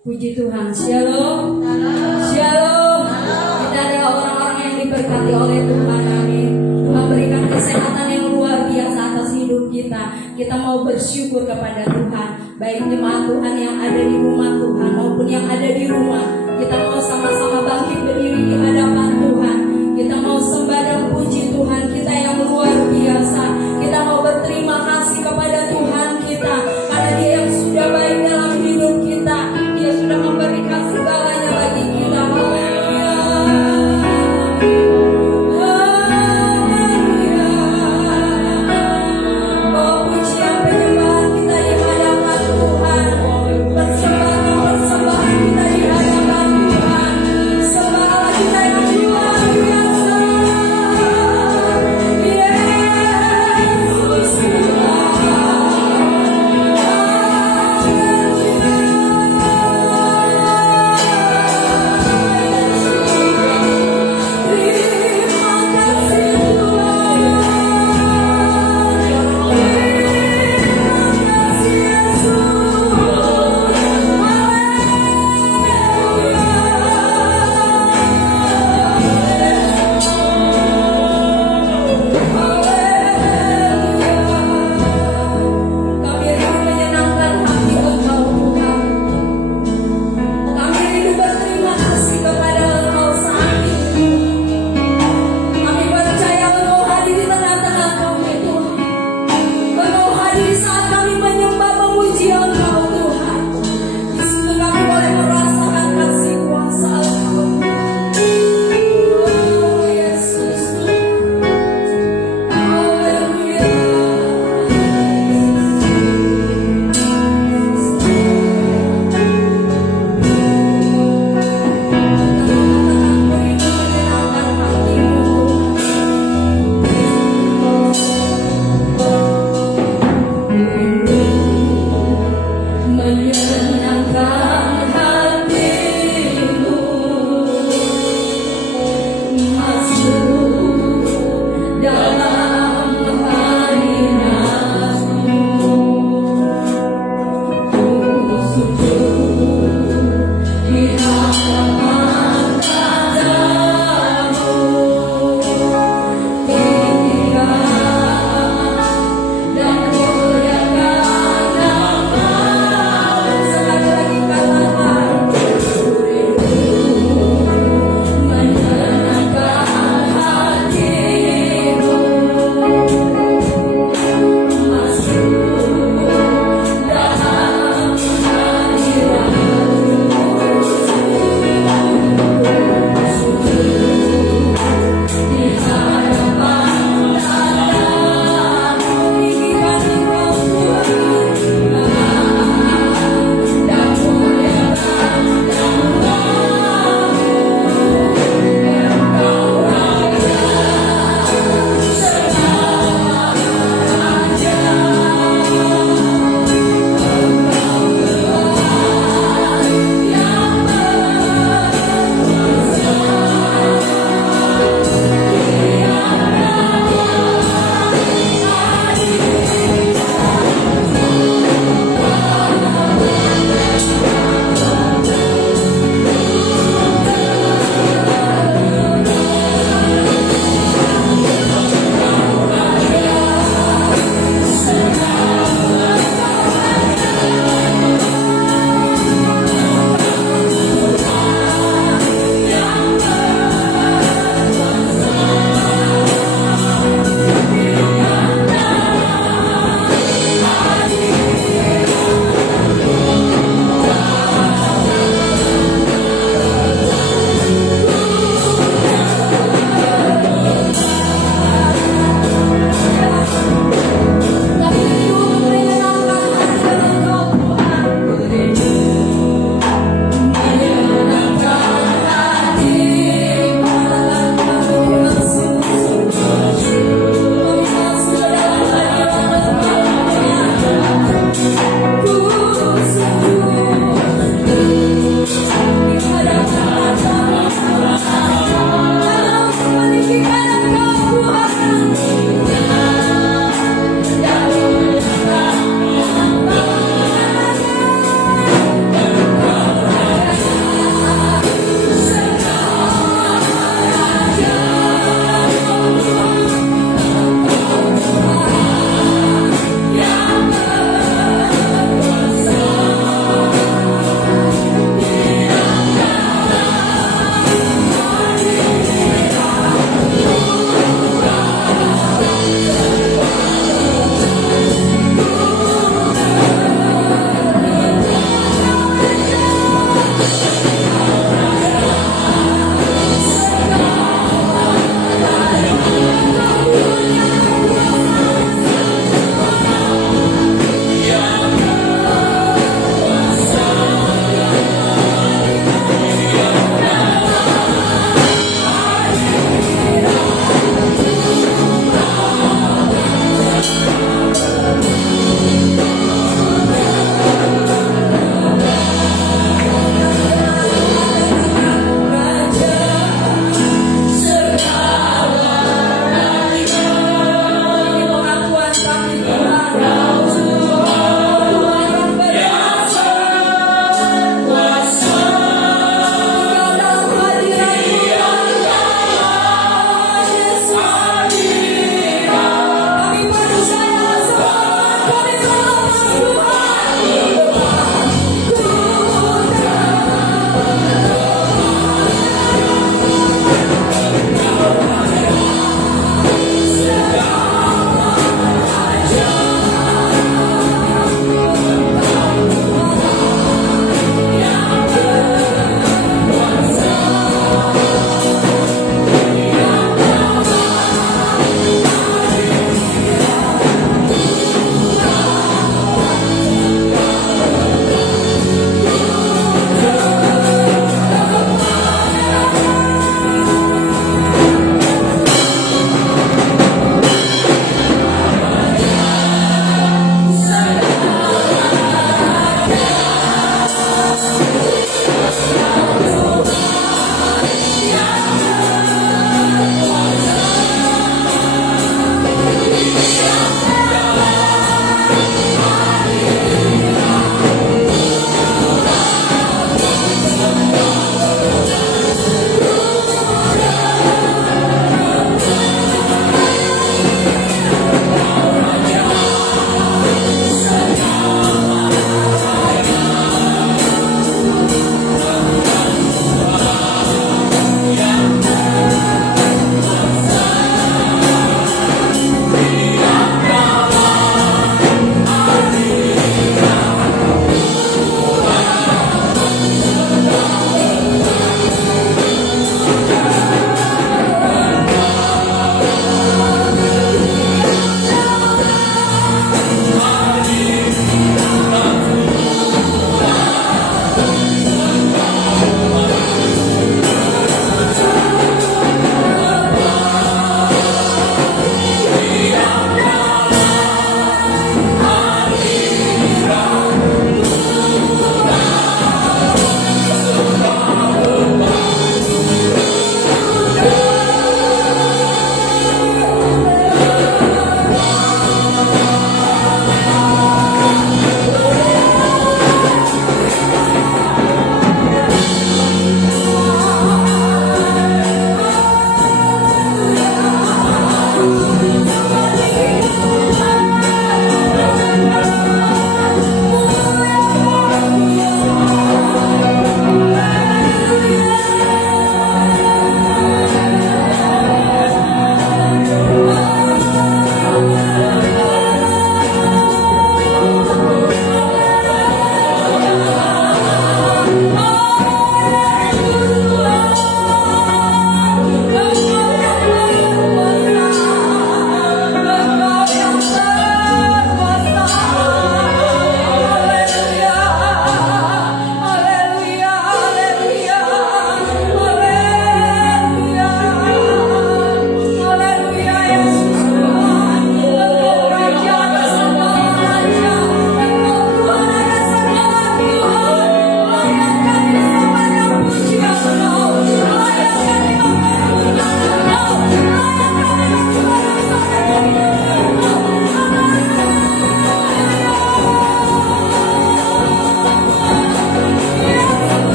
Puji Tuhan, Shalom, Shalom. Kita adalah orang-orang yang diberkati oleh Tuhan, amin. Tuhan berikan kesehatan yang luar biasa atas hidup kita. Kita mau bersyukur kepada Tuhan. Baik jemaat Tuhan yang ada di rumah Tuhan maupun yang ada di rumah, kita mau sama-sama bangkit berdiri di hadapan Tuhan. Kita mau sembah dan puji Tuhan kita yang luar biasa. Kita mau berterima kasih kepada Tuhan kita karena Dia yang sudah baik dalam hidup kita. Dia sudah memberikan segalanya bagi kita. Haleluya. Haleluya. Bawa pujian penyembahan kita di hadapan Tuhan. Persembahan kita di hadapan Tuhan. Sembahlah kita yang luar biasa. Yesus sekali lagi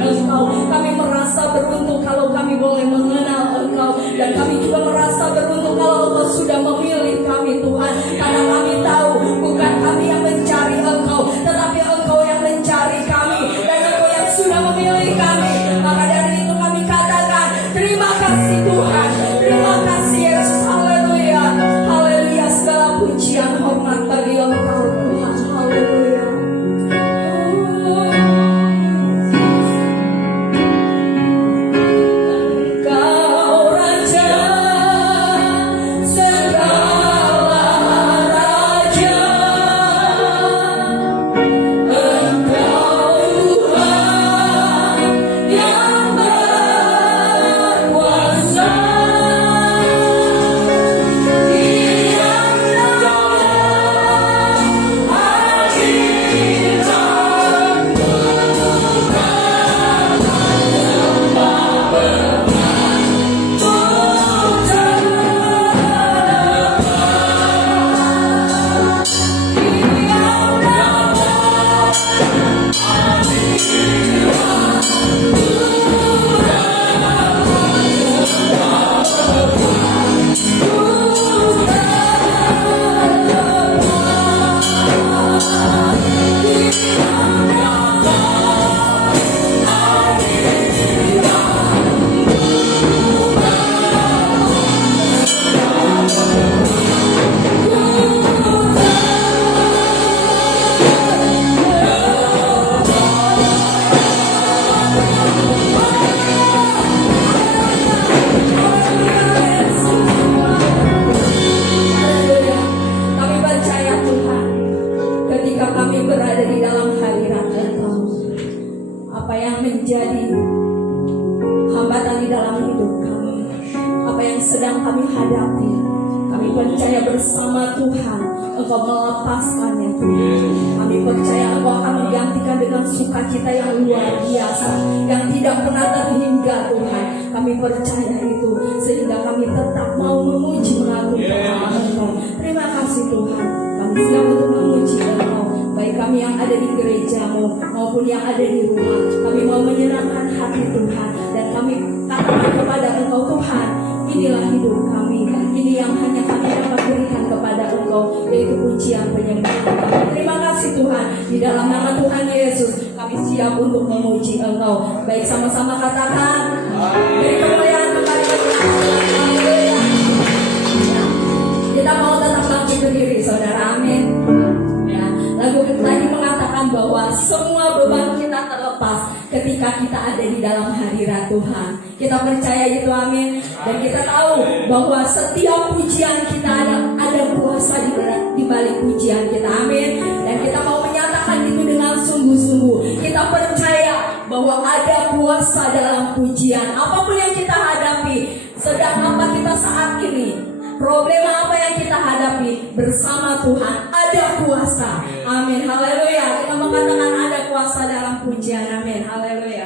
Engkau. Kami merasa beruntung kalau kami boleh mengenal Engkau, dan kami juga merasa beruntung kalau Engkau sudah memilih kami Tuhan, karena kami tahu bukan kami yang mencari Engkau, tetapi Engkau yang mencari kami, dan Engkau yang sudah memilih kami. Maka dari itu kami katakan terima kasih Tuhan, terima kasih Yesus. Haleluya, haleluya, segala pujian hormat bagi Engkau Tuhan. Haleluya. Menjadi hambatan di dalam hidup kami, apa yang sedang kami hadapi, kami percaya bersama Tuhan Engkau melepaskannya Tuhan. Kami percaya Engkau akan menggantikan dengan sukacita yang luar biasa, yang tidak pernah terhingga Tuhan. Kami percaya itu, sehingga kami tetap mau memuji mengagungkan nama Engkau. Terima kasih Tuhan, kami siap untuk memuji Engkau, baik kami yang ada di gerejamu maupun yang ada di rumah. Kami mau menyenangkan hati Tuhan, dan kami katakan kepada Engkau Tuhan, inilah hidup kami, ini yang hanya kami dapat berikan kepada Engkau, yaitu pujian penyembahan. Terima kasih Tuhan, di dalam nama Tuhan Yesus kami siap untuk memuji Engkau. Baik, sama-sama katakan, beri kemuliaan kepada Tuhan. Kita mau tetap bangkit berdiri saudara, amin. Lagu tadi mengatakan bahwa semua beban kita terlepas ketika kita ada di dalam hadirat Tuhan. Kita percaya itu, amin. Dan kita tahu bahwa setiap pujian kita ada kuasa di balik pujian kita, amin. Dan kita mau menyatakan itu dengan sungguh-sungguh. Kita percaya bahwa ada kuasa dalam pujian. Apapun yang kita hadapi, sedang apa kita saat ini, problema apa yang kita hadapi, bersama Tuhan ada kuasa. Amin. Haleluya. Kita mengatakan ada kuasa dalam pujian. Amin. Haleluya.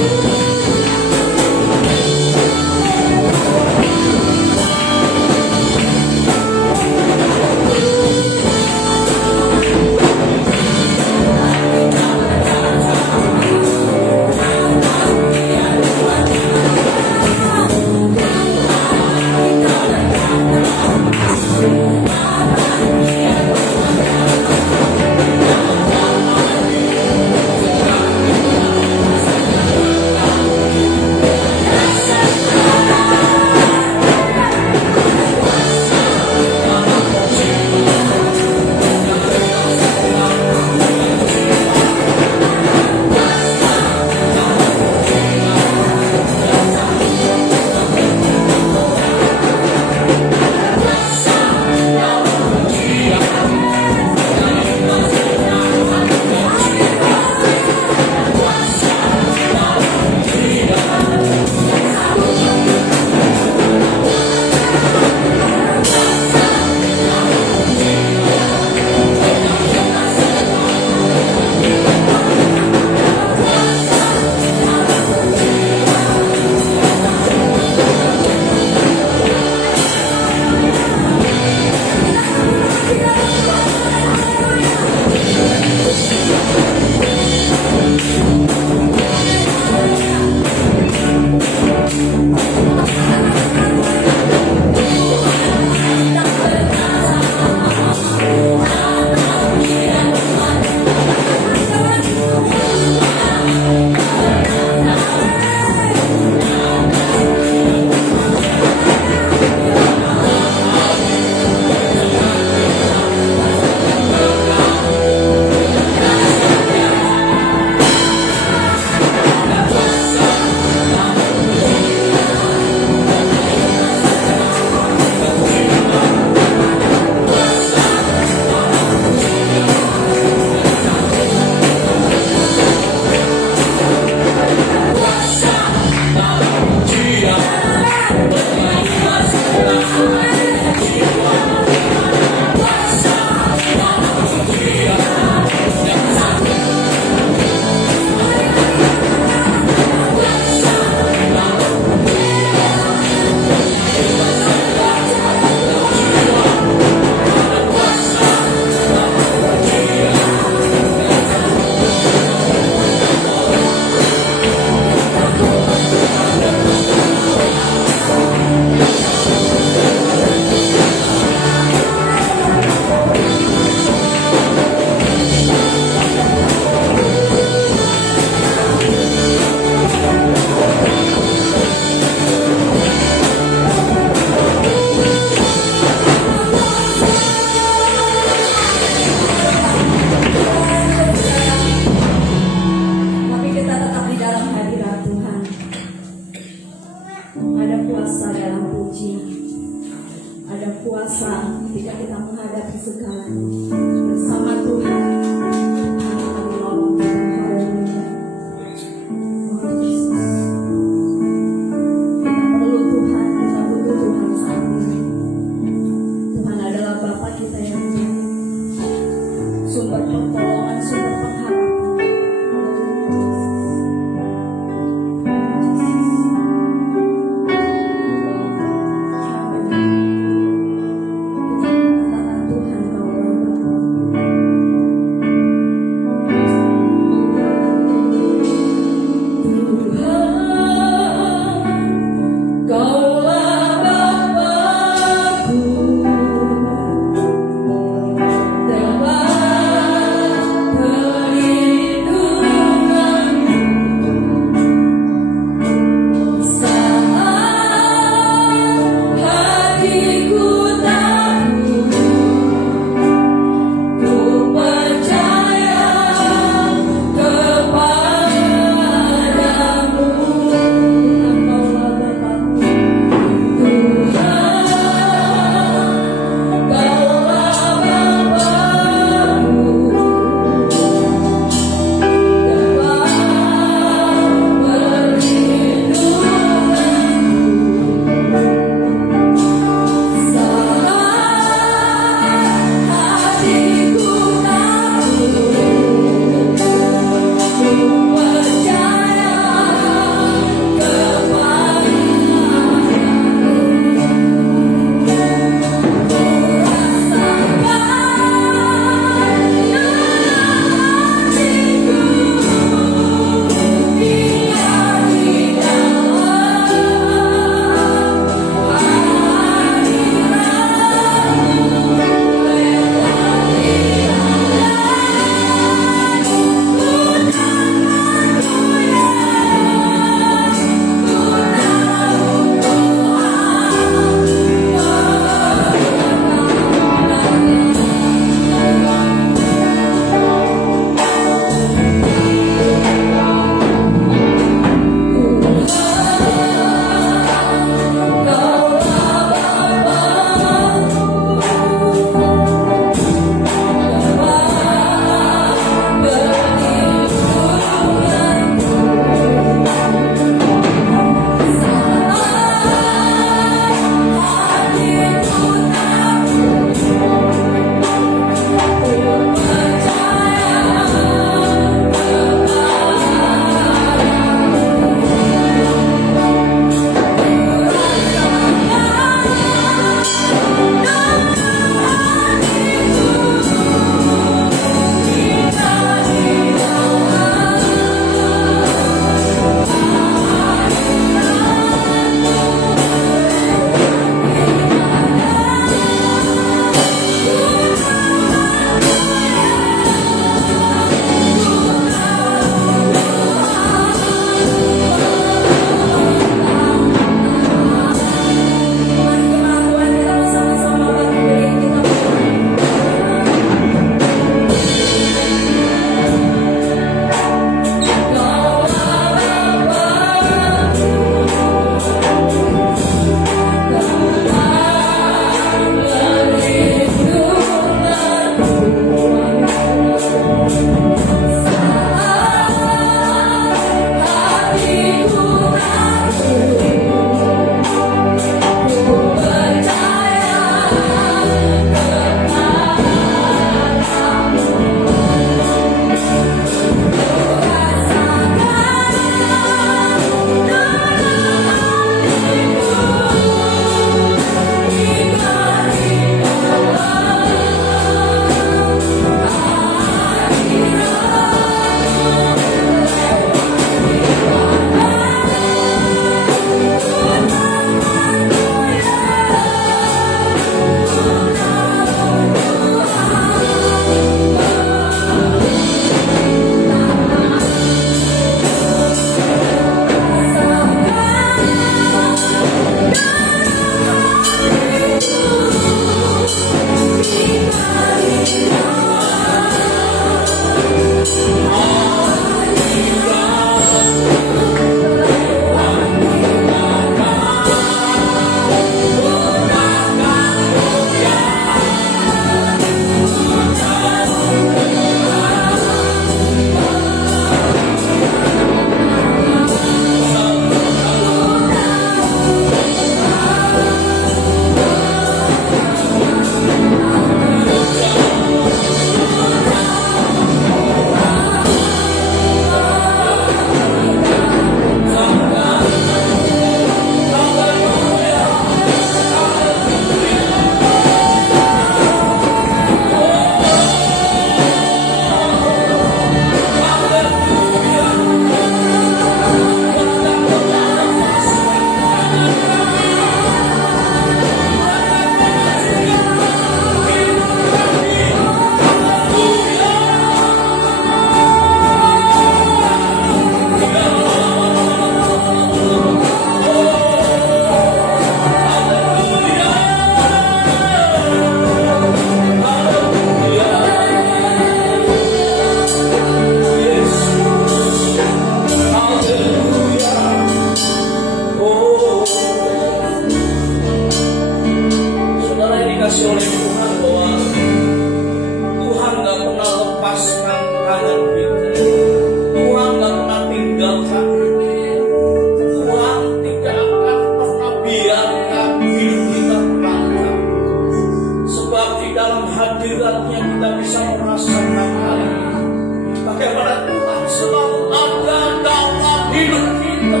selalu ada dalam hidup kita.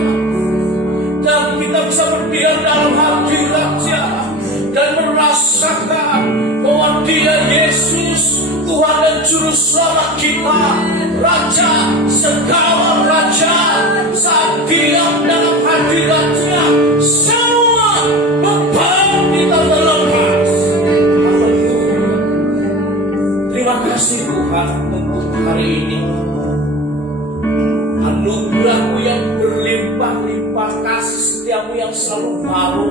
Dan kita bisa berdiam dalam hadirat-Nya dan merasakan bahwa Dia Yesus, Tuhan dan Juru Selamat kita, Raja segala raja. Saat diam dalam hadirat-Nya, semua beban kita terlepas. Terima kasih Tuhan untuk hari ini. Anugerah-Mu yang berlimpah-limpah, kasih setiamu yang selalu baru,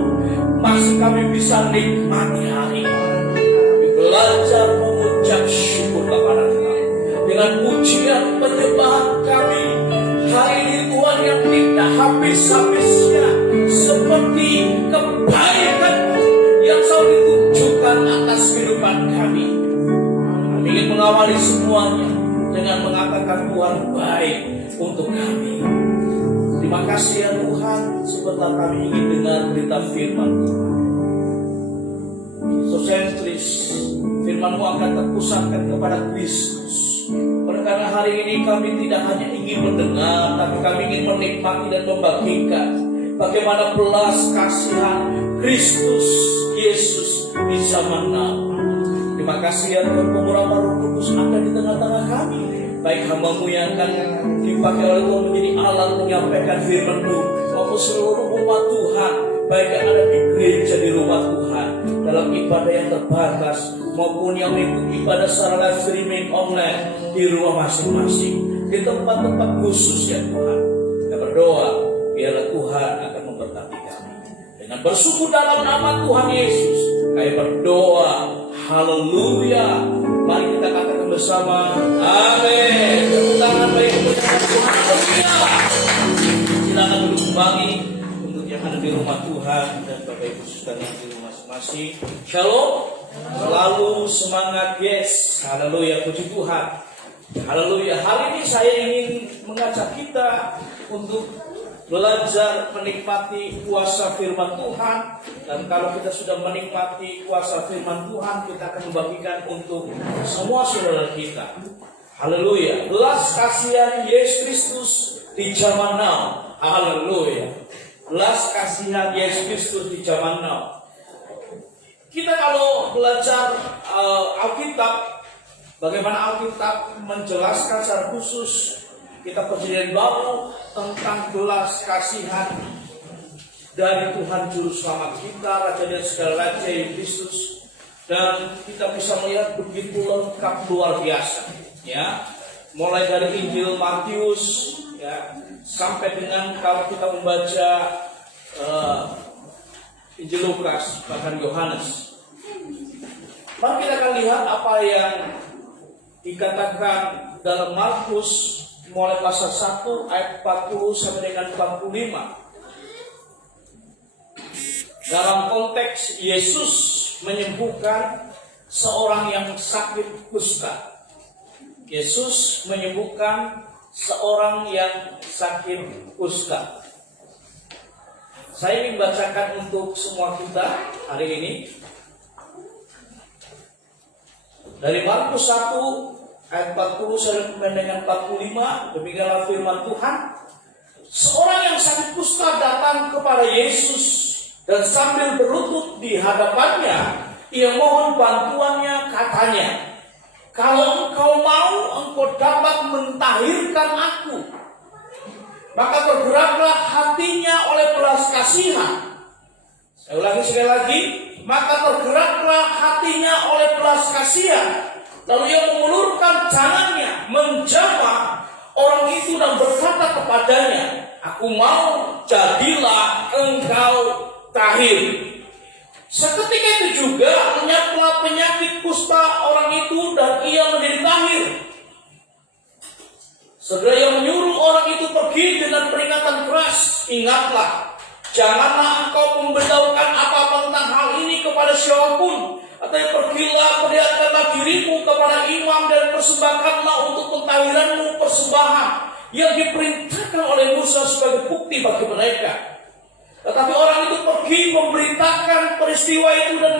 masih kami bisa nikmati hari ini. Kami belajar mengucap syukur kepada Tuhan dengan pujian penyembahan kami. Hari ini Tuhan yang tidak habis-habisnya, seperti kebaikan-Mu yang selalu ditunjukkan atas kehidupan kami. Kami ingin mengawali semuanya dengan mengatakan Tuhan baik untuk kami. Terima kasih ya Tuhan, sebentar kami ingin dengar berita firman. Sosentris, firman-Mu akan terpusatkan kepada Kristus. Karena hari ini kami tidak hanya ingin mendengar, tapi kami ingin menikmati dan membagikan bagaimana belas kasihan Kristus Yesus di zaman now. Terima kasih ya Tuhan, pemurah Roh Kudus ada di tengah-tengah kami. Baik hamba-Mu yang akan dipakai oleh Tuhan menjadi alat menyampaikan firman-Mu, maupun seluruh umat Tuhan, baik yang ada di gereja di rumah Tuhan, dalam ibadah yang terbatas, maupun yang mengikuti ibadah secara live streaming online di rumah masing-masing, di tempat-tempat khusus ya Tuhan. Kita berdoa, biarlah Tuhan akan memberkati kami. Dengan bersyukur dalam nama Tuhan Yesus, kami berdoa. Haleluya. Mari kita katakan bersama, amin. Tepuk tangan bagi Tuhan. Haleluya. Silakan duduk kembali untuk yang ada di rumah Tuhan dan Bapak Ibu Saudara di rumah masing-masing. Shalom. Selalu semangat, yes. Haleluya, puji Tuhan. Haleluya. Hari ini saya ingin mengajak kita untuk belajar menikmati kuasa firman Tuhan. Dan kalau kita sudah menikmati kuasa firman Tuhan, kita akan membagikan untuk semua saudara kita. Haleluya. Belas kasihan Yesus Kristus di zaman now. Haleluya. Belas kasihan Yesus Kristus di zaman now. Kita kalau belajar Alkitab, bagaimana Alkitab menjelaskan secara khusus kita Perjanjian Baru tentang belas kasihan dari Tuhan Juru Selamat kita, Raja dan segala Raja Yesus, dan kita bisa melihat begitu lengkap luar biasa, ya. Mulai dari Injil Matius, ya, sampai dengan kalau kita membaca Injil Lukas, bahkan Yohanes. Mari kita akan lihat apa yang dikatakan dalam Markus mulai pasal 1 ayat 40 sampai dengan 45. Dalam konteks Yesus menyembuhkan seorang yang sakit kusta. Yesus menyembuhkan seorang yang sakit kusta. Saya ingin bacakan untuk semua kita hari ini dari Markus 1 ayat 40 sampai dengan 45. Demikianlah firman Tuhan. Seorang yang sakit kusta datang kepada Yesus dan sambil berlutut di hadapannya, ia mohon bantuannya, katanya, "Kalau engkau mau, engkau dapat mentahirkan aku." Maka tergeraklah hatinya oleh belas kasihan. Saya ulangi sekali lagi. Maka tergeraklah hatinya oleh belas kasihan. Lalu ia mengulurkan tangannya, menjamah orang itu dan berkata kepadanya, "Aku mau, jadilah engkau tahir." Seketika itu juga menyaplah penyakit kusta orang itu dan ia menjadi tahir. Segera yang menyuruh orang itu pergi dengan peringatan keras, "Ingatlah, janganlah engkau memberitahukan apa-apa tentang hal ini kepada siapapun. Atau pergilah, perlihatkanlah dirimu kepada imam dan persembahkanlah untuk pentahiranmu persembahan yang diperintahkan oleh Musa sebagai bukti bagi mereka." Tetapi orang itu pergi memberitakan peristiwa itu dan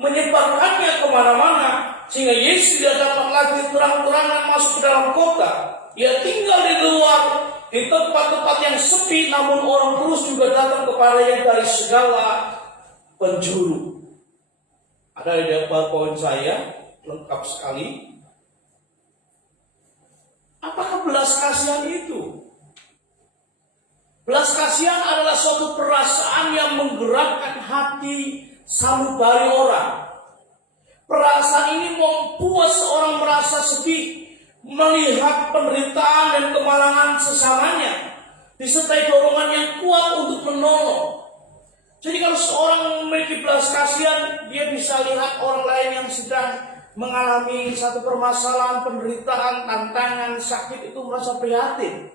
menyebarkannya kemana-mana, sehingga Yesus tidak dapat lagi terang-terangan masuk ke dalam kota. Ia tinggal di luar, di tempat-tempat yang sepi, namun orang terus juga datang kepadanya dari segala penjuru. Ada di PowerPoint saya, lengkap sekali. Apakah belas kasihan itu? Belas kasihan adalah suatu perasaan yang menggerakkan hati sanubari orang. Perasaan ini membuat seorang merasa sedih melihat penderitaan dan kemalangan sesamanya, disertai dorongan yang kuat untuk menolong. Jadi kalau seorang memiliki belas kasihan, dia bisa lihat orang lain yang sedang mengalami satu permasalahan, penderitaan, tantangan, sakit, itu merasa prihatin.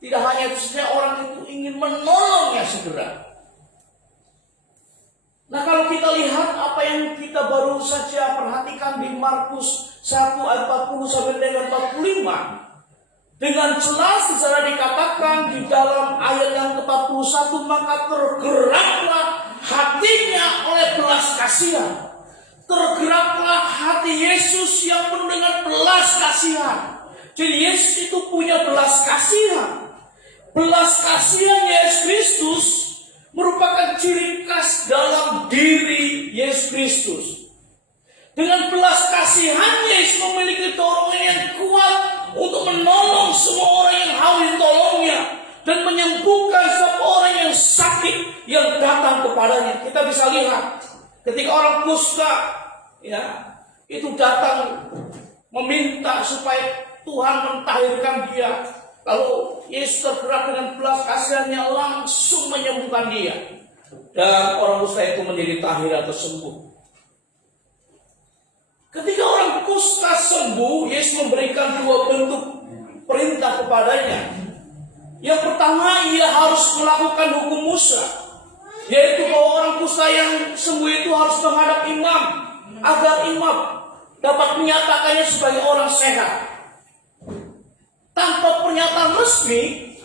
Tidak hanya itu saja, orang itu ingin menolongnya segera. Nah, kalau kita lihat apa yang kita baru saja perhatikan di Markus 1 ayat 40 sampai dengan 45, dengan jelas secara dikatakan di dalam ayat yang ke-41, maka tergeraklah hatinya oleh belas kasihan. Tergeraklah hati Yesus yang penuh dengan belas kasihan. Jadi Yesus itu punya belas kasihan. Belas kasihan Yesus Kristus merupakan ciri khas dalam diri Yesus Kristus. Dengan belas kasihan, Yesus memiliki dorongan yang kuat untuk menolong semua orang yang harus ditolongnya dan menyembuhkan setiap orang yang sakit yang datang kepadanya. Kita bisa lihat ketika orang kusta, ya, itu datang meminta supaya Tuhan mentahirkan dia. Lalu Yesus tergerak dengan belas kasihannya, langsung menyembuhkan dia. Dan orang kusta itu menjadi tahir atau sembuh. Ketika orang kusta sembuh, Yesus memberikan dua bentuk perintah kepadanya. Yang pertama, ia harus melakukan hukum Musa, yaitu bahwa orang kusta yang sembuh itu harus menghadap imam, agar imam dapat menyatakannya sebagai orang sehat. Tanpa pernyataan resmi,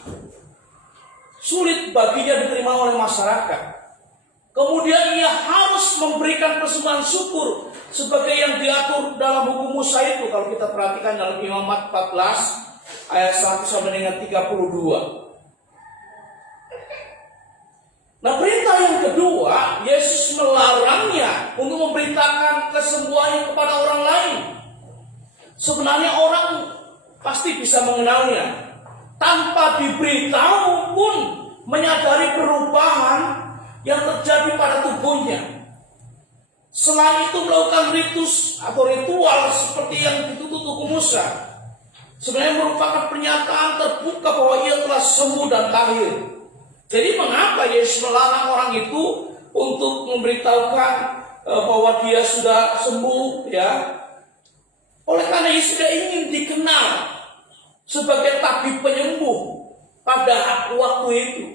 sulit baginya diterima oleh masyarakat. Kemudian ia harus memberikan persembahan syukur sebagai yang diatur dalam hukum Musa itu. Kalau kita perhatikan dalam Imamat 14 ayat 1 sampai dengan 32. Nah, perintah yang kedua, Yesus melarangnya untuk memberitakan kesembuhannya kepada orang lain. Sebenarnya orang pasti bisa mengenalnya. Tanpa diberitahu pun menyadari perubahan yang terjadi pada tubuhnya. Selain itu melakukan ritus atau ritual seperti yang dituntut hukum Musa, sebenarnya merupakan pernyataan terbuka bahwa ia telah sembuh dan tahir. Jadi mengapa Yesus melarang orang itu untuk memberitahukan bahwa dia sudah sembuh, ya? Oleh karena Yesus sudah ingin dikenal sebagai tabib penyembuh pada waktu itu.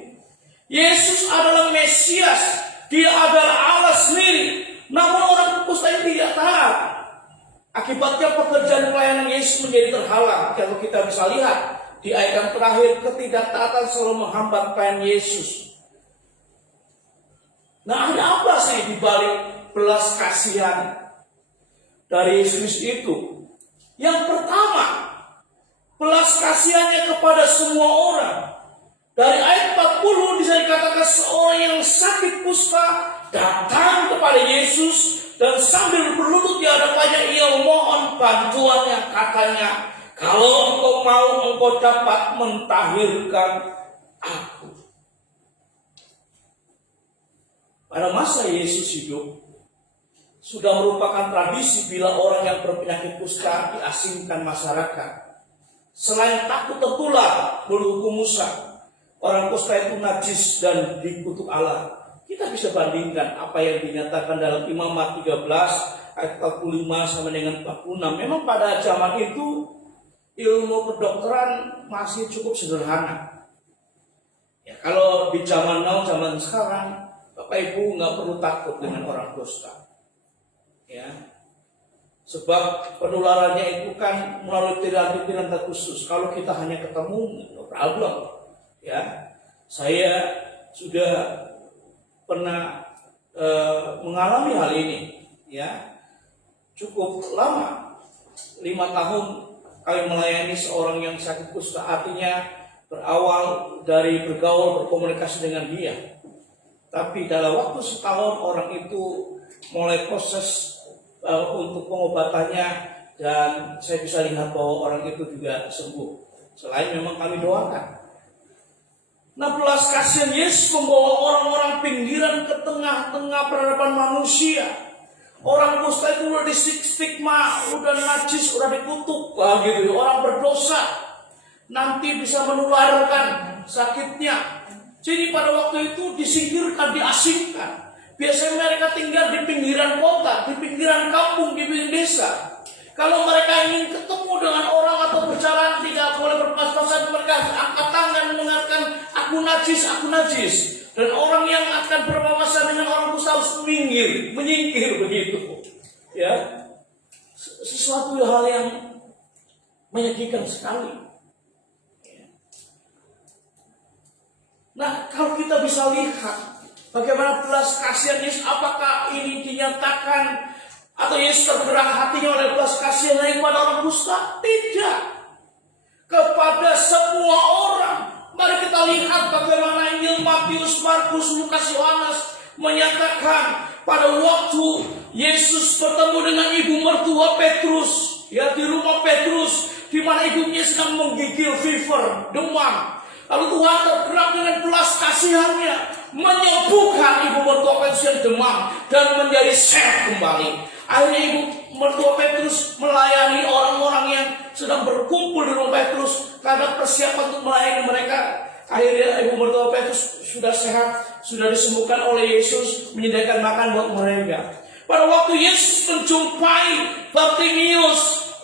Yesus adalah Mesias, dia adalah Allah sendiri. Namun orang kusta ini tidak taat. Akibatnya pekerjaan pelayanan Yesus menjadi terhalang. Kalau kita bisa lihat di ayat yang terakhir, ketidaktaatan selalu menghambat pelayanan Yesus. Nah, ada apa sih di balik belas kasihan dari Yesus itu? Yang pertama, belas kasihannya kepada semua orang. Dari ayat 40 bisa dikatakan seorang yang sakit kusta datang kepada Yesus dan sambil berlutut di hadapannya ia memohon bantuannya. Katanya, kalau engkau mau, engkau dapat mentahirkan aku. Pada masa Yesus hidup, sudah merupakan tradisi bila orang yang berpenyakit kusta diasingkan masyarakat. Selain takut tertular menurut hukum Musa, orang kusta itu najis dan dikutuk Allah. Kita bisa bandingkan apa yang dinyatakan dalam Imamat 13 ayat 45 sampai dengan 46. Memang pada zaman itu ilmu kedokteran masih cukup sederhana. Ya, kalau di zaman now, zaman sekarang, Bapak Ibu nggak perlu takut dengan orang kusta. Ya, sebab penularannya itu kan melalui tiran-tiran khusus. Kalau kita hanya ketemu, no problem. Ya, saya sudah pernah mengalami hal ini. Ya, cukup lama, 5 tahun kami melayani seorang yang sakit kusta, artinya berawal dari bergaul, berkomunikasi dengan dia. Tapi dalam waktu setahun orang itu mulai proses untuk pengobatannya, dan saya bisa lihat bahwa orang itu juga sembuh. Selain memang kami doakan. Nah, belas kasihan Yesus membawa orang-orang pinggiran ke tengah-tengah peradaban manusia. Orang kusta itu udah stigma, udah najis, udah dikutuk, gitu. Orang berdosa nanti bisa menularkan sakitnya. Jadi pada waktu itu disingkirkan, diasingkan. Biasanya mereka tinggal di pinggiran kota, di pinggiran kampung, di pinggir desa. Kalau mereka ingin ketemu dengan orang atau berjalan, tidak boleh berpas-pasan, mereka angkat tangan mengatakan, aku najis, aku najis. Dan orang yang akan berpapasan dengan orang kusta harus menyingkir begitu. Ya, sesuatu hal yang menyedihkan sekali. Nah, kalau kita bisa lihat bagaimana belas kasihan Yesus, apakah ini dinyatakan atau Yesus tergerak hatinya oleh belas kasihan kepada orang kusta? Tidak. Kepada semua orang. Mari kita lihat bagaimana Injil Matius, Markus, Lukas, Yohanes menyatakan pada waktu Yesus bertemu dengan ibu mertua Petrus, ya, di rumah Petrus, di mana ibunya sedang menggigil fever, demam. Lalu Tuhan tergerak dengan belas kasihannya, menyembuhkan ibu mertua Petrus yang demam dan menjadi sehat kembali. Akhirnya ibu mertua Petrus melayani orang-orang yang sedang berkumpul di rumah Petrus karena persiapan untuk melayani mereka. Akhirnya ibu mertua Petrus sudah sehat, sudah disembuhkan oleh Yesus, menyediakan makan buat mereka. Pada waktu Yesus menjumpai Bartimius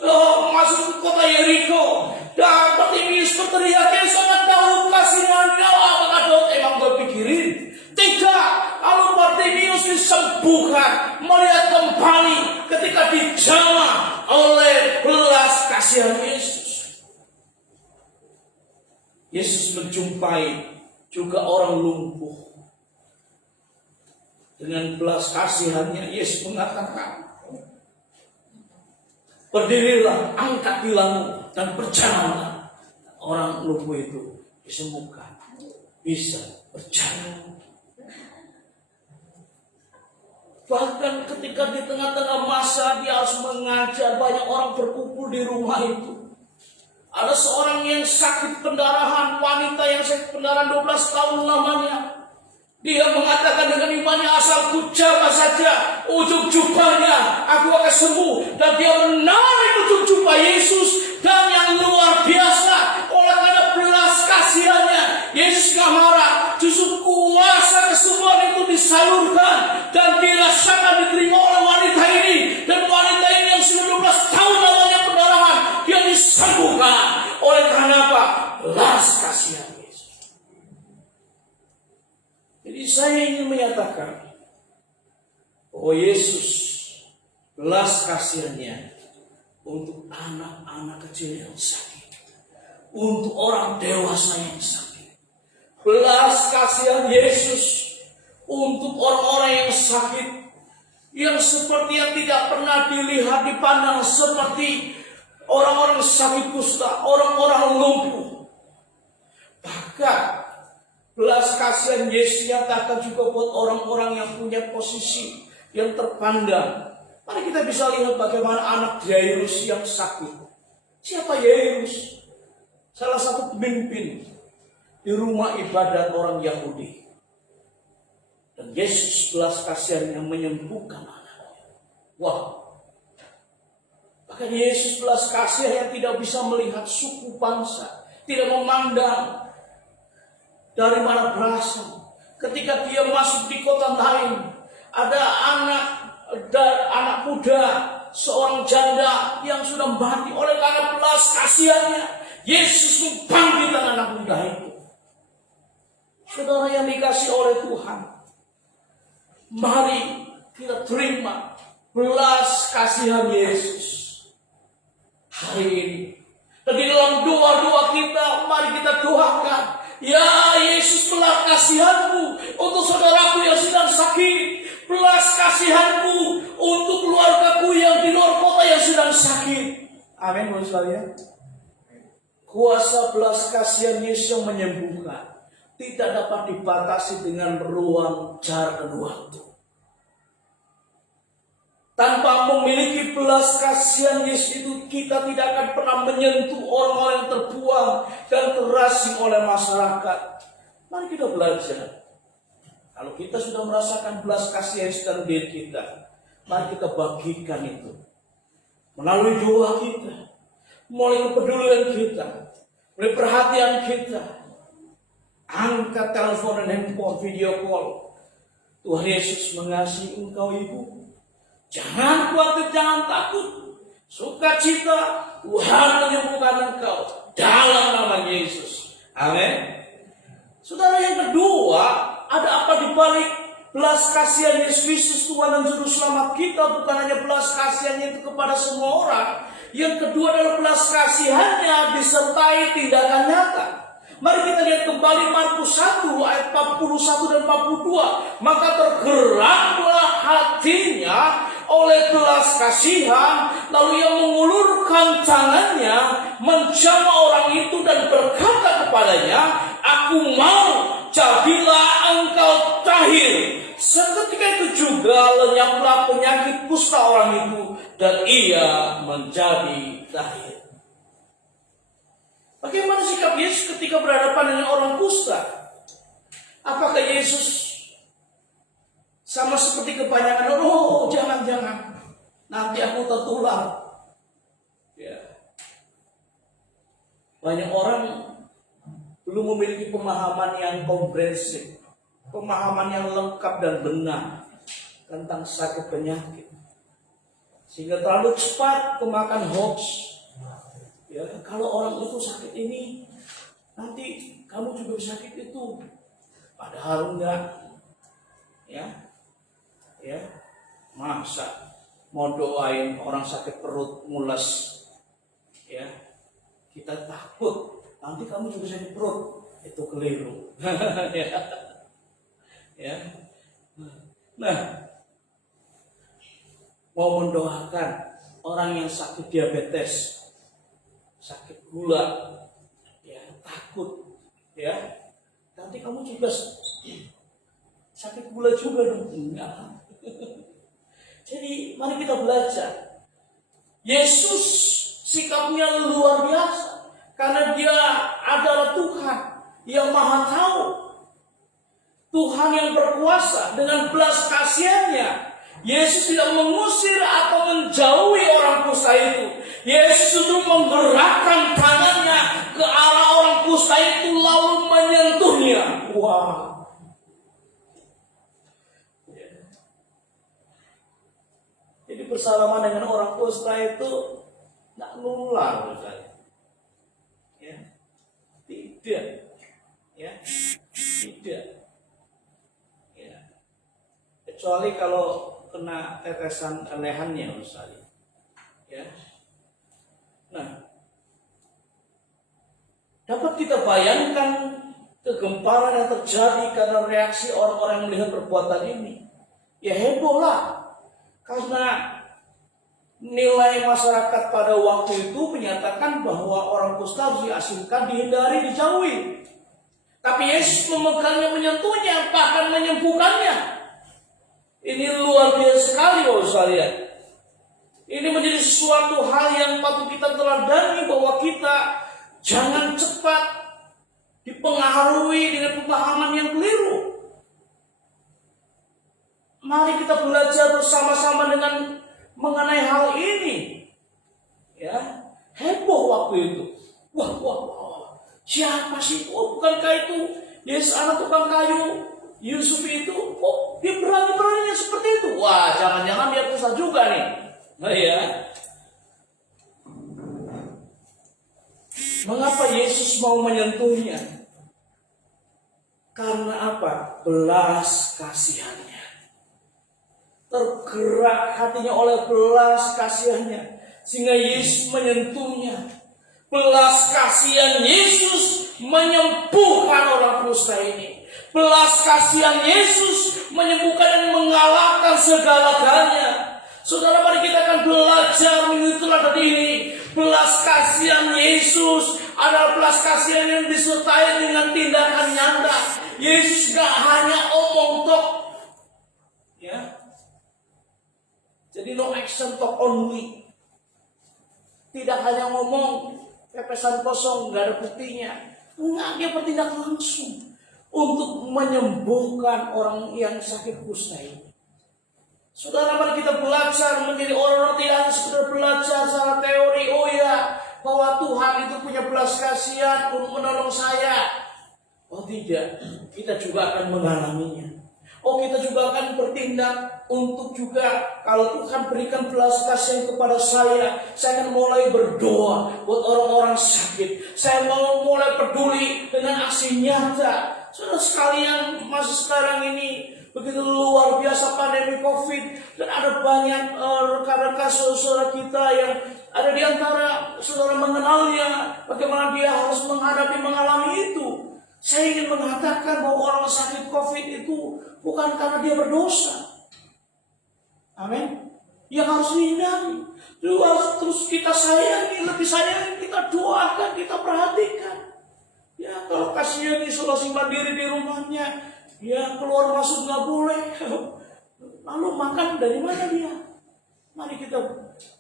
masuk ke kota Yeriko, dan Bartimius berteriak, Yesus anak Daud, kasihannya, apakah Daud emang berpikirin? Tidak. Lalu Bartimius disembuhkan, melihat kembali ketika dijamah oleh belas kasihan Yesus. Yesus menjumpai juga orang lumpuh. Dengan belas kasihannya Yesus mengatakan, berdirilah, angkat tilangmu dan berjalanlah. Orang lumpuh itu disembuhkan, bisa berjalan. Bahkan ketika di tengah-tengah masa dia harus mengajar, banyak orang berkumpul di rumah itu. Ada seorang yang sakit pendarahan, wanita yang sakit pendarahan 12 tahun lamanya. Dia mengatakan dengan imannya, asal ku jamah saja ujung jubahnya, aku akan sembuh. Dan dia menarik ujung jubah Yesus, dan yang luar biasa, oleh karena belas kasihannya, Yesus gak marah. Justru kuasa kesembuhan itu disalurkan dan dirasakan, diterima oleh wanita ini. Dan wanita ini yang sudah 12 tahun lamanya pendarahan, dia disembuhkan. Oleh karena apa? Belas kasihan Yesus. Jadi saya ingin menyatakan bahwa Yesus belas kasihannya untuk anak-anak kecil yang sakit, untuk orang dewasa yang sakit. Belas kasihan Yesus untuk orang-orang yang sakit, yang sepertinya tidak pernah dilihat, dipandang seperti orang-orang sakit kusta, orang-orang lumpuh. Bahkan belas kasihan Yesus nyatakan juga buat orang-orang yang punya posisi yang terpandang. Mari kita bisa lihat bagaimana anak Yairus yang sakit. Siapa Yairus? Salah satu pemimpin di rumah ibadat orang Yahudi. Dan Yesus belas kasihannya menyembuhkan anaknya. Wah. Bahkan Yesus belas kasihan yang tidak bisa melihat suku bangsa, tidak memandang dari mana berasal. Ketika dia masuk di kota lain, ada anak muda, seorang janda yang sudah mati. Oleh karena belas kasihannya, Yesus membangkitkan anak muda itu. Saudara yang dikasih oleh Tuhan, mari kita terima belas kasihan Yesus hari ini. Dan di dalam doa-doa kita, mari kita doakan, ya Yesus, belas kasihanmu untuk saudaraku yang sedang sakit, belas kasihanmu untuk keluargaku yang di luar kota yang sedang sakit. Amin, Bapak sekalian. Kuasa belas kasihan Yesus yang menyembuhkan tidak dapat dibatasi dengan ruang, jarak, dan waktu. Tanpa memiliki belas kasihan Yesus itu, kita tidak akan pernah menyentuh orang-orang yang terbuang dan terasing oleh masyarakat. Mari kita belajar. Kalau kita sudah merasakan belas kasihan Yesus dalam diri kita, mari kita bagikan itu melalui doa kita, melalui kepedulian kita, melalui perhatian kita. Angkat telepon dan handphone, video call. Tuhan Yesus mengasihi engkau ibu. Jangan khawatir, jangan takut. Sukacita, Tuhan menyembuhkan engkau dalam nama Yesus. Amin. Saudara, yang kedua, ada apa di balik belas kasihan Yesus Kristus Tuhan dan Juru Selamat kita? Bukan hanya belas kasihannya itu kepada semua orang. Yang kedua adalah belas kasihannya disertai tindakan nyata. Mari kita lihat kembali Markus 1 ayat 41 dan 42. Maka tergeraklah hatinya oleh belas kasihan, lalu ia mengulurkan tangannya menjamah orang itu dan berkata kepadanya, "Aku mau, jadilah engkau tahir." Seketika itu juga lenyaplah penyakit kusta orang itu dan ia menjadi tahir. Bagaimana sikap Yesus ketika berhadapan dengan orang kusta? Apakah Yesus sama seperti kebanyakan orang, "Oh, jangan, nanti aku tertular"? Ya. Banyak orang belum memiliki pemahaman yang komprehensif, pemahaman yang lengkap dan benar tentang sakit penyakit, sehingga terlalu cepat kemakan hoax. Ya, kalau orang itu sakit ini, nanti kamu juga sakit itu. Padahal enggak. Ya, masa mau doain orang sakit perut mules, ya, kita takut nanti kamu juga sakit perut. Itu keliru. Ya. Nah, mau mendoakan orang yang sakit diabetes, sakit gula, ya, takut, ya, nanti kamu juga sakit gula juga dong. Enggak. Jadi mari kita belajar. Yesus sikapnya luar biasa karena dia adalah Tuhan yang maha tahu, Tuhan yang berkuasa. Dengan belas kasihannya Yesus tidak mengusir atau menjauhi orang kusta itu. Yesus itu menggerakkan tangannya ke arah orang kusta itu lalu menyentuhnya. Wah. Jadi bersalaman dengan orang kusta itu tidak nular, misalnya. Ya. Tidak. Ya. Tidak. Ya. Kecuali kalau kena tetesan lehannya, misalnya. Ya. Nah, dapat kita bayangkan kegemparan yang terjadi karena reaksi orang-orang yang melihat perbuatan ini. Ya, heboh lah, karena nilai masyarakat pada waktu itu menyatakan bahwa orang kusta harus diasingkan, dihindari, dijauhi. Tapi Yesus memegangnya, menyentuhnya, bahkan menyembuhkannya. Ini luar biasa sekali, Bapak sekalian. Ini menjadi sesuatu hal yang patut kita teladani, bahwa kita jangan cepat dipengaruhi dengan pemahaman yang keliru. Mari kita belajar bersama-sama dengan mengenai hal ini. Ya, heboh waktu itu. Wah, siapa sih? Oh, bukankah itu Yesus anak tukang kayu, Yusuf itu? Oh, dia berani-beraninya seperti itu. Wah, jangan-jangan dia kusta juga nih. Nah, ya. Mengapa Yesus mau menyentuhnya? Karena apa? Belas kasihannya. Tergerak hatinya oleh belas kasihannya, sehingga Yesus menyentuhnya. Belas kasihan Yesus menyembuhkan orang kusta ini. Belas kasihan Yesus menyembuhkan dan mengalahkan segala-galanya. Saudara, mari kita akan belajar minggu teladan ini. Belas kasihan Yesus adalah belas kasihan yang disertai dengan tindakan nyata. Yesus gak hanya omong tok, ya. Jadi no action talk only. Tidak hanya ngomong pepesan kosong, gak ada buktinya. Enggak, dia bertindak langsung untuk menyembuhkan orang yang sakit kusta ini. Saudara, mari kita belajar menjadi orang-orang tidak hanya sekedar belajar secara teori. Oh ya, bahwa Tuhan itu punya belas kasihan untuk menolong saya. Oh tidak, kita juga akan mengalaminya. Oh, kita juga akan bertindak untuk juga kalau Tuhan berikan belas kasihan kepada saya akan mulai berdoa buat orang-orang sakit. Saya mau mulai peduli dengan aksi nyata. Saudara sekalian, masa sekarang ini begitu luar biasa pandemi COVID, dan ada banyak rekan-rekan saudara kita yang ada di antara saudara mengenalnya, bagaimana dia harus mengalami itu. Saya ingin mengatakan bahwa orang sakit COVID itu bukan karena dia berdosa. Amin. Yang harus dihindari. Terus kita sayangi, lebih sayangi, kita doakan, kita perhatikan. Ya, kalau kasihan isolasi mandiri di rumahnya, ya keluar masuk nggak boleh. Lalu makan dari mana dia? Mari kita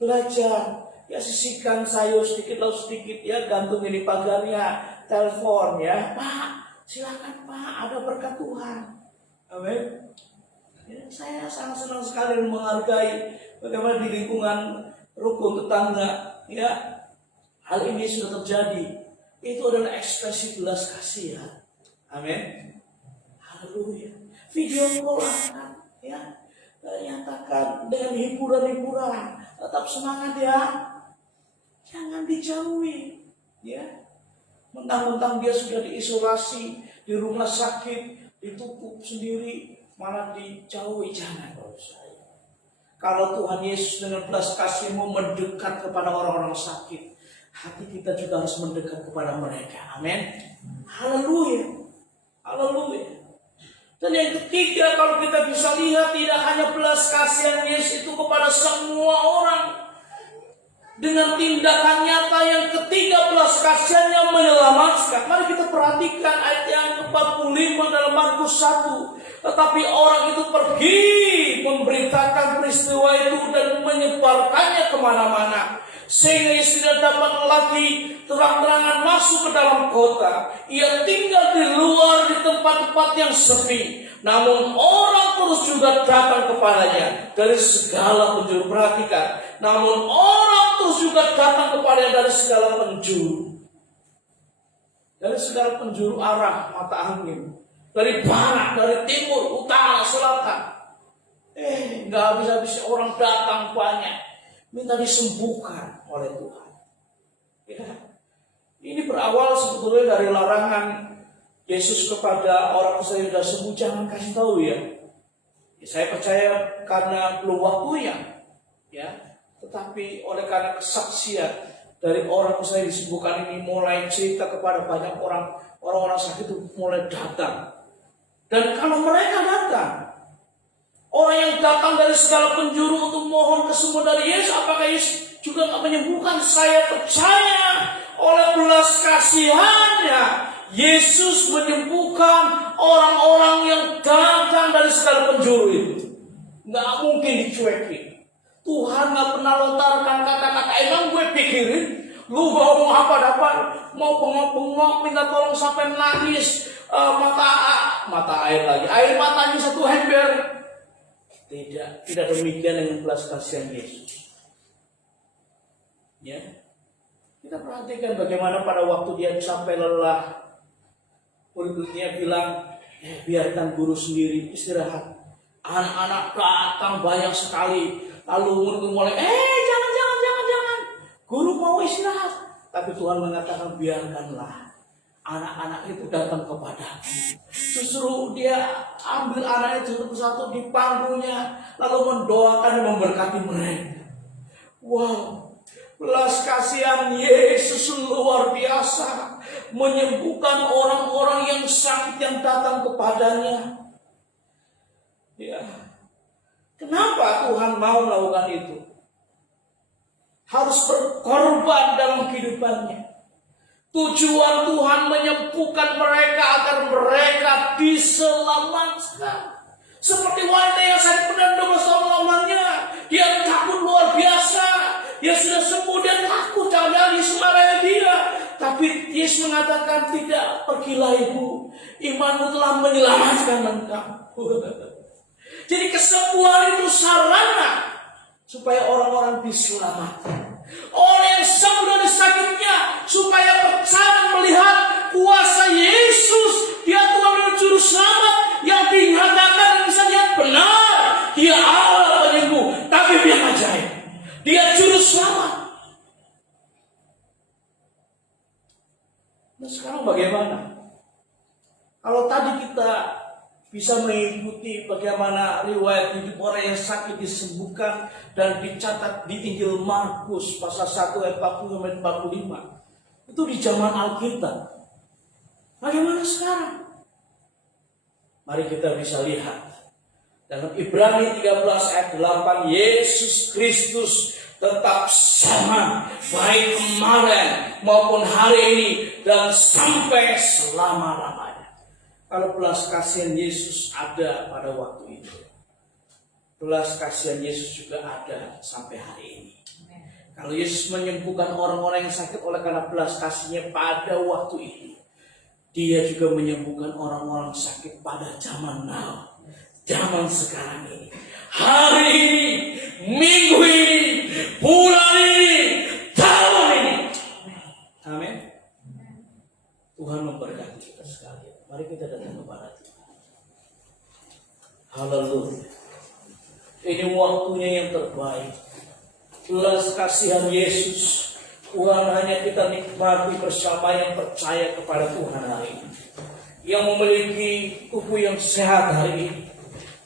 belajar. Ya, sisihkan sayur sedikit lalu sedikit, ya gantungin di pagarnya, telepon ya, Pak, silakan Pak, ada berkat Tuhan. Amin. Ya, saya sangat senang sekali menghargai bagaimana di lingkungan rukun tetangga, ya hal ini sudah terjadi. Itu adalah ekspresi belas kasihan. Amin. Haleluya. Video call ya, nyatakan dengan hiburan-hiburan, tetap semangat ya. Jangan dijauhi, ya. Mentang-mentang dia sudah diisolasi di rumah sakit, ditutup sendiri, malah dijauhi. Jangan, saya. Kalau Tuhan Yesus dengan belas kasih mau mendekat kepada orang-orang sakit, hati kita juga harus mendekat kepada mereka. Amin. Haleluya. Haleluya. Dan yang ketiga, kalau kita bisa lihat, tidak hanya belas kasihan Yesus itu kepada semua orang, dengan tindakan nyata yang ketiga, belas kasihannya menyelamatkan. Mari kita perhatikan ayat yang ke-45 dalam Markus 1. Tetapi orang itu pergi memberitakan peristiwa itu dan menyebarkannya kemana-mana, sehingga Yesus tidak dapat lagi terang-terangan masuk ke dalam kota. Ia tinggal di luar di tempat-tempat yang sepi. Namun orang terus juga datang kepadanya dari segala penjuru. Perhatikan, namun orang terus juga datang kepadanya dari segala penjuru. Dari segala penjuru arah mata angin. Dari barat, dari timur, utara, selatan. Nggak habis-habis orang datang banyak, minta disembuhkan oleh Tuhan. Ya. Ini berawal sebetulnya dari larangan Yesus kepada orang yang sudah sembuh, jangan kasih tahu ya. Saya percaya karena belum waktunya, ya. Tetapi oleh karena kesaksian dari orang yang disembuhkan ini, mulai cerita kepada banyak orang-orang sakit itu mulai datang. Dan kalau mereka datang, orang yang datang dari segala penjuru untuk mohon kesembuhan dari Yesus, apakah Yesus juga akan menyembuhkan? Saya percaya oleh belas kasihannya Yesus menyembuhkan orang-orang yang datang dari segala penjuru itu. Nggak mungkin dicuekin. Tuhan nggak pernah lontarkan kata-kata, emang gue pikirin lu mau apa-apa, mau bengok-bengok, minta tolong sampai nangis, mata air lagi, air matanya satu ember. Tidak demikian dengan belas kasihan Yesus. Ya, kita perhatikan bagaimana pada waktu dia sampai lelah, murid-muridnya bilang, biarkan guru sendiri istirahat. Anak-anak datang banyak sekali, lalu murid mulai, jangan, guru mau istirahat. Tapi Tuhan mengatakan, biarkanlah anak-anak itu datang kepadaku. Justru dia ambil anak itu satu-satu di panggungnya, lalu mendoakan dan memberkati mereka. Wow, belas kasihan Yesus luar biasa, menyembuhkan orang-orang yang sakit yang datang kepadanya. Ya, Kenapa Tuhan mau melakukan itu? Harus berkorban dalam kehidupannya. Tujuan Tuhan menyembuhkan mereka agar mereka diselamatkan. Seperti wanita yang sakit pedang 12 tahun lamanya, dia takut luar biasa. Dia sudah sembuh dan takut jangan disemarahi dia. Tapi Yesus mengatakan, tidak, pergilah ibu, imanmu telah menyelamatkan engkau. Jadi kesembuhan itu sarana supaya orang-orang diselamatkan. Orang yang sembuh dari sakitnya supaya percaya melihat kuasa Yesus. Dia Tuhan dan Juru Selamat yang dinyatakan dan bisa lihat benar. Dia Allah penyembuh, tapi dia ajaib. Dia Juru Selamat. Nah sekarang bagaimana? Kalau tadi kita bisa mengikuti bagaimana riwayat hidup orang yang sakit disembuhkan dan dicatat di Injil Markus pasal 1 ayat 40-45. Itu di zaman Alkitab. Bagaimana sekarang? Mari kita bisa lihat. Dalam Ibrani 13 ayat 8, Yesus Kristus tetap sama baik kemarin maupun hari ini dan sampai selama-lamanya. Kalau belas kasihan Yesus ada pada waktu itu, belas kasihan Yesus juga ada sampai hari ini. Kalau Yesus menyembuhkan orang-orang yang sakit oleh karena belas kasihnya pada waktu itu, Dia juga menyembuhkan orang-orang sakit pada zaman now, zaman sekarang ini, hari ini, minggu ini, bulan ini, tahun ini. Amin. Tuhan memberkati kita sekalian. Mari kita datang kepada Tuhan. Haleluya. Ini waktunya yang terbaik. Belas kasihan Yesus, Tuhan hanya kita nikmati bersama yang percaya kepada Tuhan hari ini, yang memiliki tubuh yang sehat hari ini.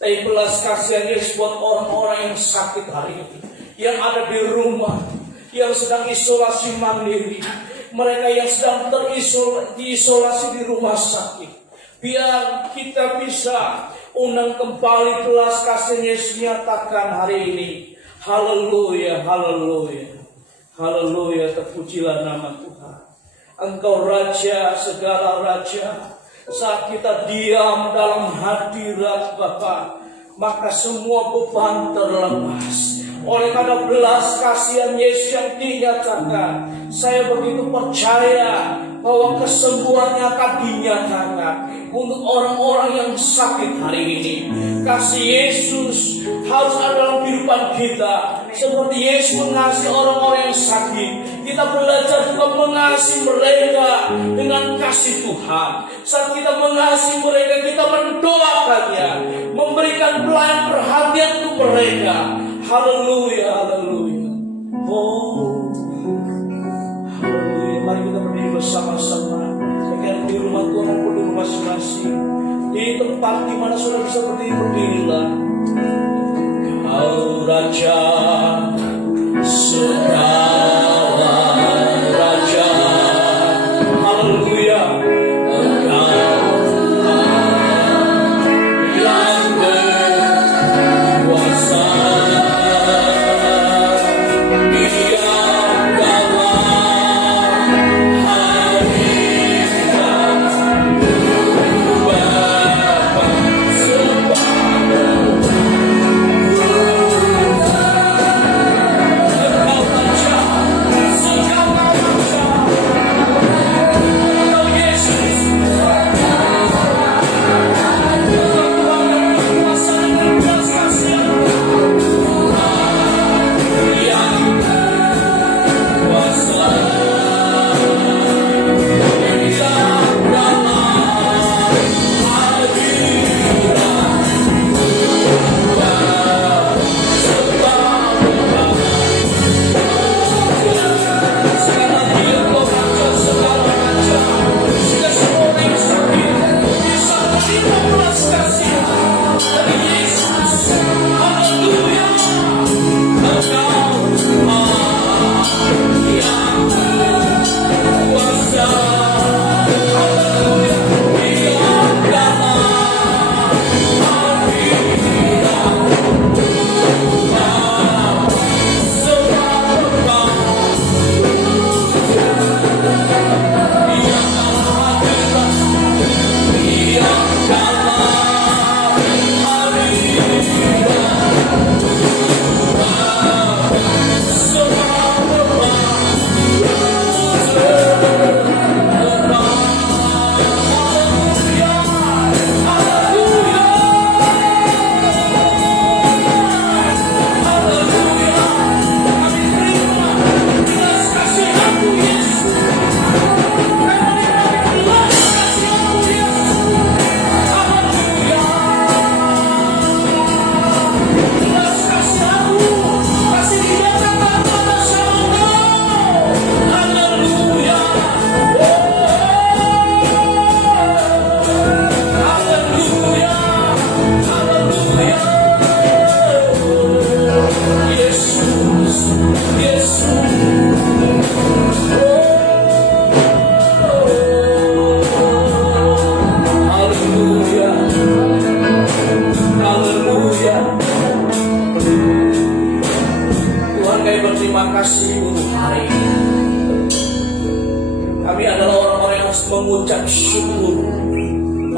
Tapi belas kasihan Yesus buat orang-orang yang sakit hari ini, yang ada di rumah, yang sedang isolasi mandiri, mereka yang sedang diisolasi di rumah sakit. Biar kita bisa undang kembali belas kasih Yesus nyatakan hari ini. Haleluya, haleluya, haleluya, terpujilah nama Tuhan. Engkau Raja segala Raja. Saat kita diam dalam hadirat Bapa, maka semua beban terlepas. Oleh karena belas kasihan Yesus yang dinyatakan, saya begitu percaya bahwa kesembuhannya akan dinyatakan untuk orang-orang yang sakit hari ini. Kasih Yesus harus ada dalam kehidupan kita. Seperti Yesus mengasihi orang-orang yang sakit, kita belajar juga mengasihi mereka dengan kasih Tuhan. Saat kita mengasihi mereka, kita mendoakannya, memberikan pelayan perhatian untuk mereka. Haleluya, haleluya. Oh, haleluya. Mari kita berdiri bersama-sama. Baik di rumah Tuhan maupun di rumah masing-masing. Di tempat di mana saudara bisa berdiri, berdirilah. Kau Raja segala Raja. Haleluya. Hallelujah.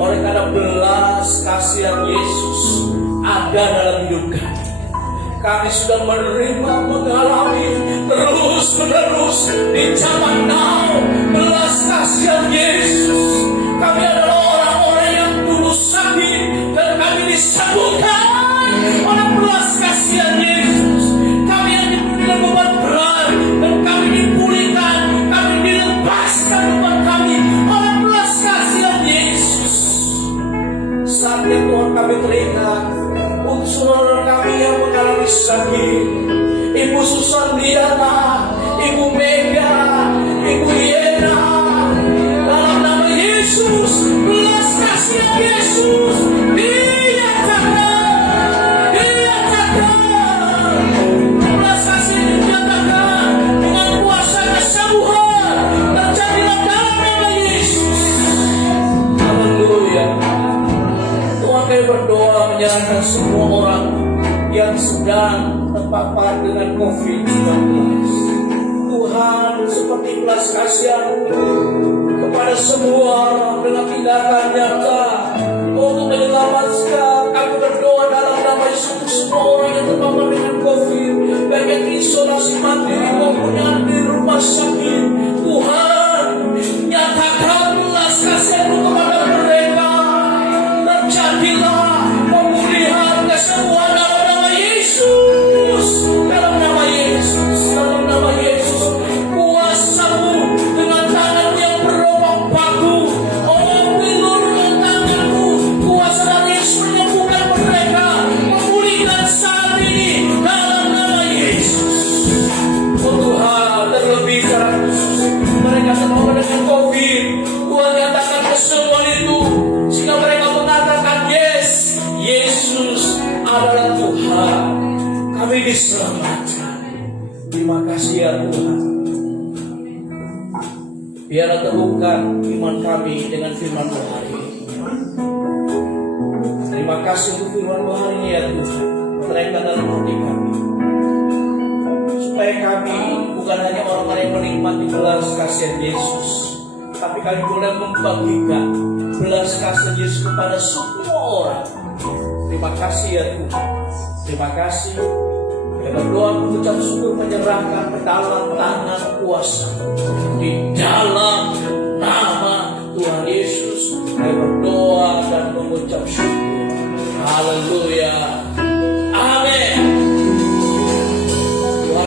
oleh karena belas kasihan Yesus ada dalam hidup kami. Kami sudah menerima, mengalami terus-menerus di zaman now belas kasihan Yesus. Kami adalah orang-orang yang dulu sakit dan kami disembuhkan oleh belas kasihan Yesus. Kami yang diberi beban berat dan kami dipulihkan, kami dilepaskan beban kami oleh belas kasihan Yesus. Saatnya Tuhan kami teringat untuk saudara kami yang mengalami sakit, Ibu Susandiana, Ibu Mega, Ibu Yena, dalam nama Yesus, belas kasihan Yesus dinyatakan, belas kasihan dinyatakan dengan kuasa kesembuhan terjadilah dalam nama Yesus. Haleluya. Tuhan, kami berdoa menyerahkan semua orang yang sedang terpapar dengan COVID-19. Tuhan, seperti belas kasihan kepada semua orang dengan tindakan nyata untuk menyelamatkan. Kami berdoa dalam nama Yesus untuk semua orang yang terpapar dengan COVID, baik yang isolasi mandiri maupun yang di rumah sakit. Tuhan, nyatakan belas kasihan kepada mereka. Terjadilah pemulihan, kesembuhan dalam nama Yesus, dalam nama Yesus, dalam nama Yesus. Kuasa-Mu dengan tangan-Mu yang beropak paku, ulurkan tangan-Mu, kuasa dari Yesus menyembuhkan mereka, memulihkan saat ini dalam nama Yesus. Oh Tuhan, terlebih secara khusus mereka terpapar dengan COVID, Tuhan nyatakan kesembuhan itu sehingga mereka mengatakan yes, Yesus adalah Tuhan. Kami diselamatkan. Terima kasih ya Tuhan. Biarlah teguhkan iman kami dengan firman-Mu hari ini. Terima kasih untuk firman-Mu hari ini ya Tuhan. Terangkan dalam hati kami, supaya kami bukan hanya orang-orang yang menikmati belas kasihan Yesus, tapi kami boleh membagikan belas kasihan Yesus kepada semua orang. Terima kasih ya Tuhan. Terima kasih. Kita berdoa mengucap syukur, menyerahkan ke dalam tangan kuasa di dalam nama Tuhan Yesus. Kita berdoa dan mengucap syukur. Haleluya.